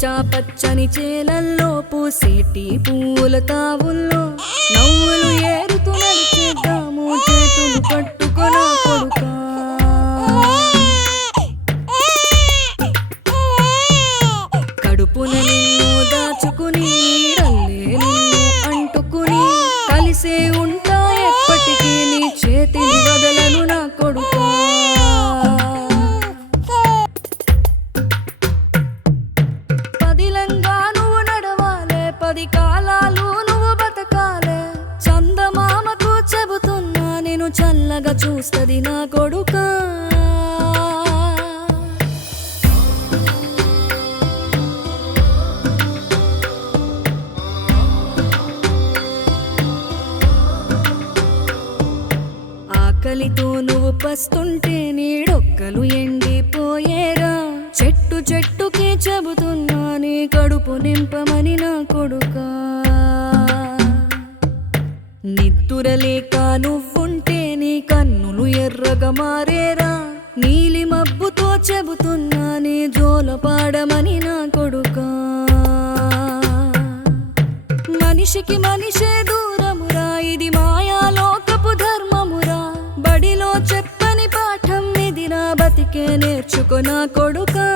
పచ్చా పచ్చని చేలల్లో పూసేటి పూల తావుల్లో నవ్వులు ఏరుతూ నడిచేద్దాము చేతులు పట్టుకొనా కొడుకా. కడుపున నిన్ను దాచుకుని నీడల్లే నిన్ను అంటుకుని కలిసే ఉంటా ఎప్పటికీ నీ చేతిని వదలను నా కొడుకా. పదిలంగా నువ్వు నడవాలే, 10 కాలాలు నువ్వు బతకాలే. చందమామకు చెబుతున్నా నేను చల్లగా చూస్తది నా కొడుకా. ఆకలితో నువ్వు పస్తుంటే నీడొక్కలు ఎండిపోయేరా. చెట్టు చెట్టుకి చెబుతున్నా నీ కడుపు నింపమని నా కొడుకా. నిద్దురలేక నువ్వుంటే నీ కన్నులు ఎర్రగా మారేరా. నీలి మబ్బుతో చెబుతున్నా నీ జోల పాడమని నా కొడుకా. మనిషికి మనిషే దూరమురా, ఇది మాయాలోకపు ధర్మమురా. బడిలో చెప్పని పాఠం ఇది నా బతికే నేర్చుకో నా కొడుకా.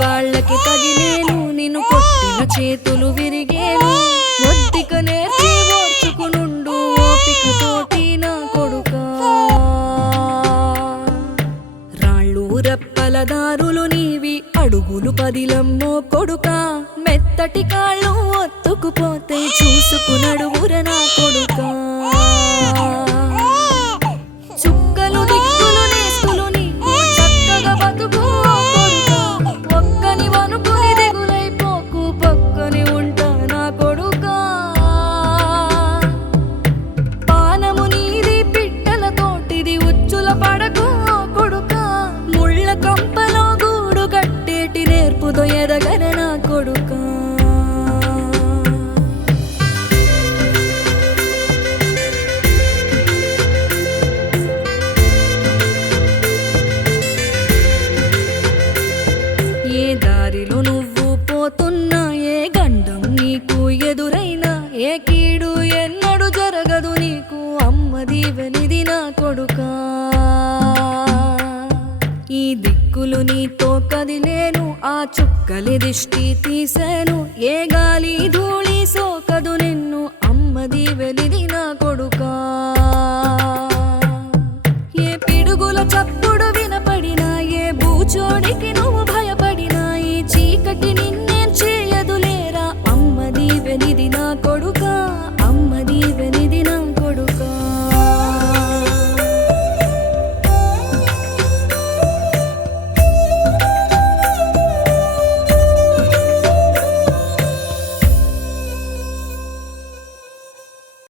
వాళ్ళకి తగిలేను, నిన్ను కొట్టిన చేతులు విరిగేను. ఒద్దిక నేర్చి ఓర్చుకునుండు ఓపిక తోటి నా కొడుకా. రాళ్ళు రప్పల దారులు నీవి, అడుగులు పదిలమ్మో కొడుకా. మెత్తటి కాళ్ళు ఒత్తుకుపోతే చూసుకునడువుర నా కొడుకా. చుక్కలు దిక్కులు నేస్తులు నీకు చక్కగా బతుకు ఎదగన నా కొడుకా. ఏ దారిలో నువ్వు పోతున్నా, ఏ గండం నీకు ఎదురైనా, ఏ కీడు ఎన్నడు జరగదు నీకు అమ్మ దీవెనిది నా కొడుకా. ఈ దిక్కులు నీతో కదిలేను, ఆ చుక్కలి దిష్టి తీసాను. ఏ గాలి ధూళి సోకదు నిన్ను అమ్మ దీవెనిది నా కొడుకా. ఏ పిడుగుల చప్పుడు వినపడినా, ఏ బూచోడికి